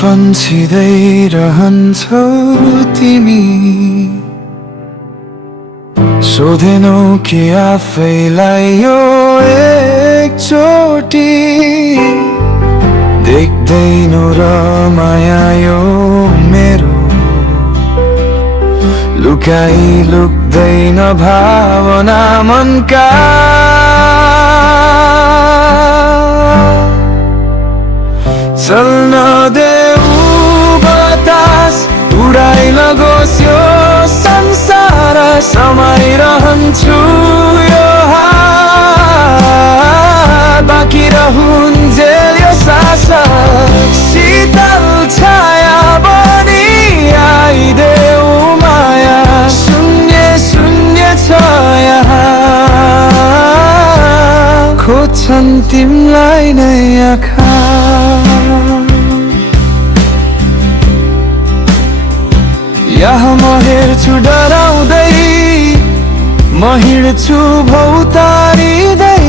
पन्छिँदै रहन्छौ तिमी। सोधेनौ कि आफैलाई यो एकचोटि, देख्दैनौ र माया यो मेरो, लुकाई लुक्दैन भावना मनका। चल्न देऊ बतास, उडाइ लगोस् यो संसार, समाइरहन्छु यो हात, बाँकी रहून्जेल यो सास। शीतल छाया बनी आइदेऊ माया, शून्य शून्य छ यहाँ, खोज्छन् तिमलाई नै आँखा। यहाँ म हेर्छु डराउँदै, म हिँड्छु भौतारिँदै,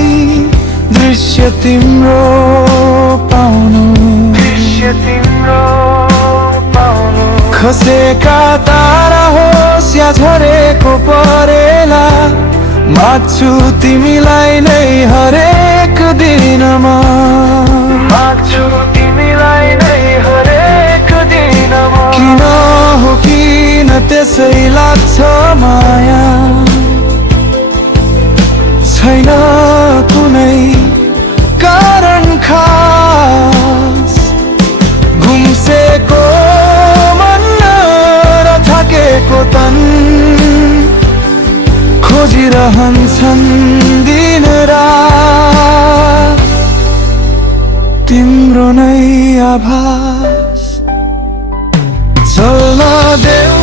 दृश्य तिम्रो पाउनु, खसेका तारा होस् या झरेको परेला, माग्छु तिमीलाई नै हरेक दिनमा, माग्छु तिमीलाई नै हरेक दिनमा। किन हो किन त्यसै लाग्छ माया, छैन कुनै कारण खास, गुम्सेको मन र थाकेको तन, खोजिरहन्छन् दिन रात तिम्रो नै आभास। चल्न देऊ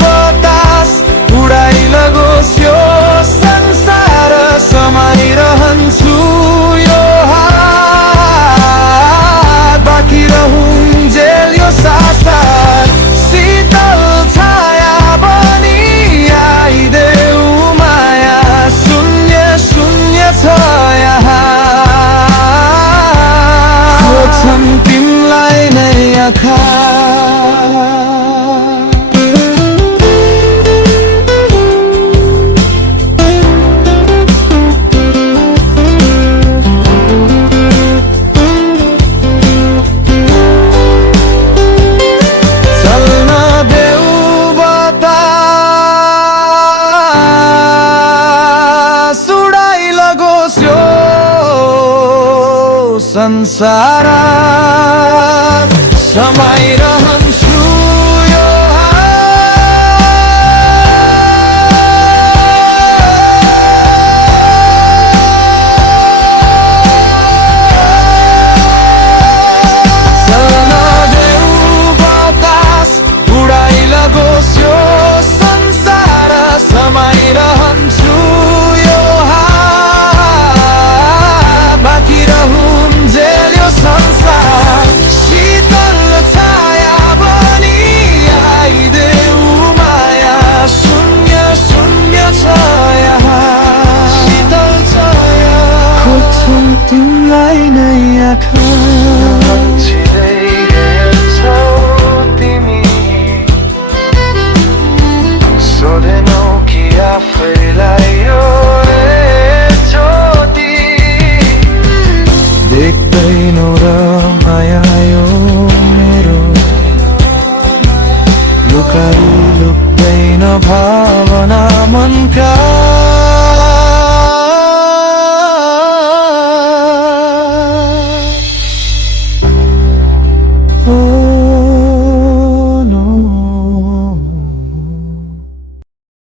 बतास, उडाइ लगोस् यो संसार, समाइरहन्छु यो हात, बाँकी रहून्जेल यो सास। शीतल छाया बनी आइदेऊ माया, शून्य शून्य छ यहाँ, खोज्छन् तिमलाई नै आँखा। संसार समाइरहन्छु यो चल्न देऊ बतास, उडाइ लगोस् यो संसार, समाइरहन्छु यो बाँकी रहून्जेल यो संसार। शीतल छाया बनी आइदेऊ माया, शून्य शून्य छ यहाँ, शीतल छाया, खोज्छन् तिमलाई नै आँखा।